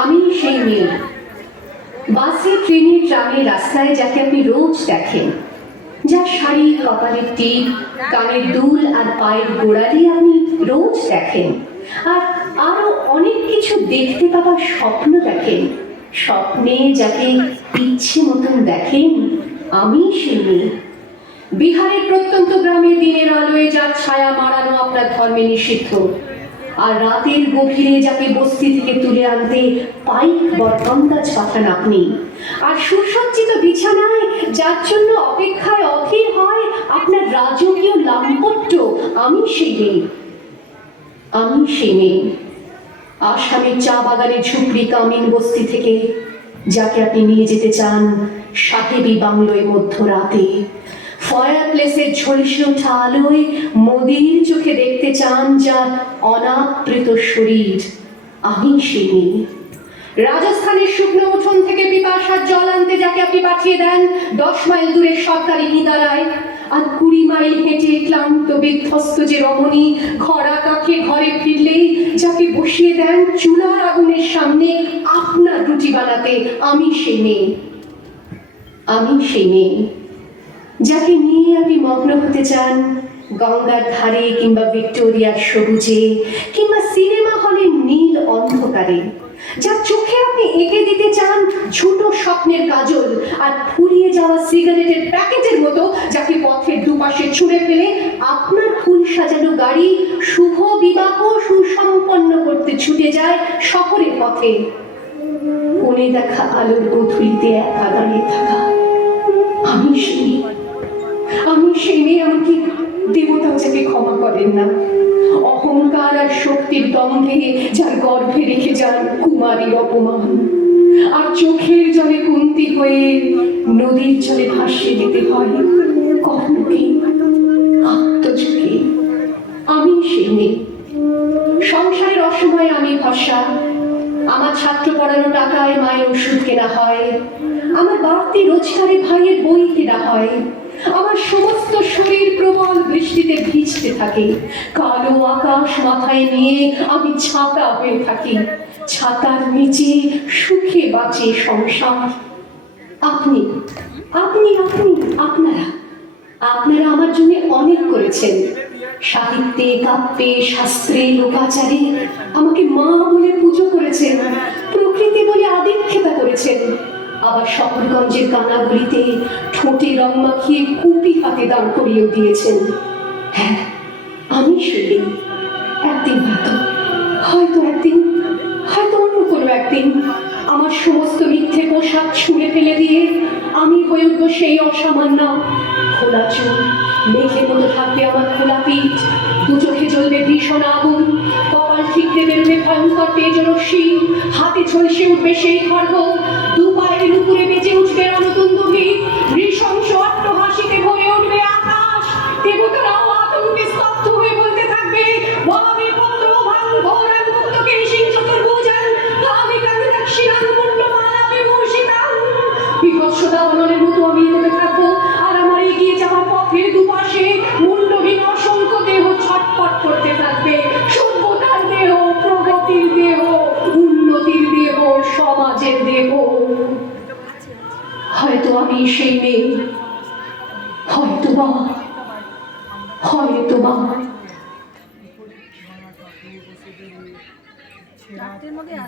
আমি সেই মেয়ে, বাসে ট্রেনে ট্রামে রাস্তায় যাকে আপনি রোজ দেখেন, যার শাড়ি, কপালের টিপ, কানের দুল আর পায়ের গোড়ালি আপনি রোজ দেখেন, আর আরো অনেক কিছু দেখতে পাবার স্বপ্ন দেখেন। স্বপ্নে যাকে ইচ্ছে মতন দেখেন, আমি সেই মেয়ে। বিহারের প্রত্যন্ত গ্রামে দিনের আলোয় যার ছায়া মারানো আপনার ধর্মে নিষিদ্ধ, আর রাতের গভীরে যাকে বস্তি থেকে তুলে আনতে পাইক বরকন্দাজ পাঠান আপনি, আর সুসজ্জিত বিছানায় যার জন্য অপেক্ষায় অধীর হয় আপনার রাজকীয় লাম্পট্য, আমি সেই মেয়ে। আমি সেই মেয়ে। আসামের চা বাগানের ঝুপড়ি কামিন বস্তি থেকে যাকে আপনি নিয়ে যেতে চান সাহেবী বাংলোয় মধ্যরাতে, ফায়ার প্লেসের ঝলসে ওঠা আলোয় মোদির চোখে দেখতে চান যার অনাবৃত শরীর, আমি সেই মেয়ে। রাজস্থানের শুকনো উঠোন থেকে পিপাসার জল আনতে যাকে আপনি পাঠিয়ে দেন 10 মাইল দূরের সরকারি নিদারায়, আর 20 মাইল হেঁটে ক্লান্ত বিধ্বস্ত যে রমণী খরা কাকে ঘরে ফিরলেই যাকে বসিয়ে দেন চুলার আগুনের সামনে আপনার রুটি বানাতে, আমি সেই মেয়ে। আমি সেই মেয়ে যাকে নিয়ে আপনি মগ্ন হতে চান গঙ্গার ধারে কিংবা ভিক্টোরিয়ার সবুজে কিংবা সিনেমা হলের নীল অন্ধকারে, যার চোখে আপনি এঁকে দিতে চান ছোট স্বপ্নের কাজল, আর ফুরিয়ে যাওয়া সিগারেটের প্যাকেটের মতো যাকে পথের দুপাশে ছুঁড়ে ফেলে আপনার ফুল সাজানো গাড়ি শুভ বিবাহ সুসম্পন্ন করতে ছুটে যায় শহরের পথে। কোণে দেখা আলোর গধূলিতে একা দাঁড়িয়ে থাকা, আমি সেই মেয়ে। আমি সেই মেয়ে, এমনকি দেবতাও যাকে ক্ষমা করেন না। অহংকার আর শক্তির দম্ভে যার গর্ভে রেখে যান কুমারীর অপমান, আর চোখের জলে কুন্তি হয়ে নদীর জলে ভাসিয়ে দিতে হয় কর্ণকে, আত্মঝুঁকে। আমি সেই মেয়ে। সংসারের অসময়ে আমি ভরসা, আমার ছাত্র পড়ানো টাকায় মায়ের ওষুধ কেনা হয়, আমার বাড়তি রোজগারে ভাইয়ের বই কেনা হয়, আমার সমস্ত শরীর প্রবল বৃষ্টিতে ভিজতে থাকে, কালো আকাশ মাথায় নিয়ে আমি ছাতা হয়ে থাকি, ছাতার নিচে সুখে বাঁচে সংসার। আপনি আপনি আপনি আপনারা আপনারা আমার জন্য অনেক করেছেন। সাহিত্যে, কাব্যে, শাস্ত্রে, লোকাচারে আমাকে মা বলে পুজো করেছেন, প্রকৃতি বলে আদিক্ষেতা করেছেন, আবার শহরগঞ্জের কানাগুলিতে ঠোঁটে রং মাখিয়ে কুপি হাতে দাঁড় করিয়েও দিয়েছেন। হ্যাঁ, আমি সেই একদিন, হয়তো একদিন, হয়তো অন্য কোনো একদিন আমার সমস্ত মিথ্যে পোশাক ছুঁড়ে ফেলে দিয়ে আমি হয়ে উঠবো সেই অসামান্য। খোলা চুল, মেঘের মতো থাকবে আমার খোলা পিঠ, দু চোখে জ্বলবে ভীষণ আগুন, কপাল ঠিকতে বেরোবে ভয়ঙ্কর তেজ রশ্মি, হাতে ঝলসে উঠবে সেই খড়গ, দু পায়ের নুপুরে বেজে উঠবে রণতুন্দুভি, নৃশংস অট্টহাসিতে ভরে উঠবে আকাশ, দেবতারাও আতঙ্কে স্তব্ধ হয়ে বলতে থাকবে ওয়ামে পত্র ভাং ঘোরাং মুক্তকে সিং চতুর্ভুজাং কামিকাং দক্ষিণাং মুন্ডমালা বিভূষিতাং। বিভৎসতা অনলের মতো আমি এগোতে থাকবো, আর আমার এগিয়ে যাওয়ার পথের দুপাশে মুন্ডহীন অসংখ্য দেহ ছটফট করতে থাকবে। সভ্যতার দেহ, প্রগতির দেহ, উন্নতির দেহ, সমাজের দেহ। হয়তো আমি সেই মেয়ে, হয়তো বা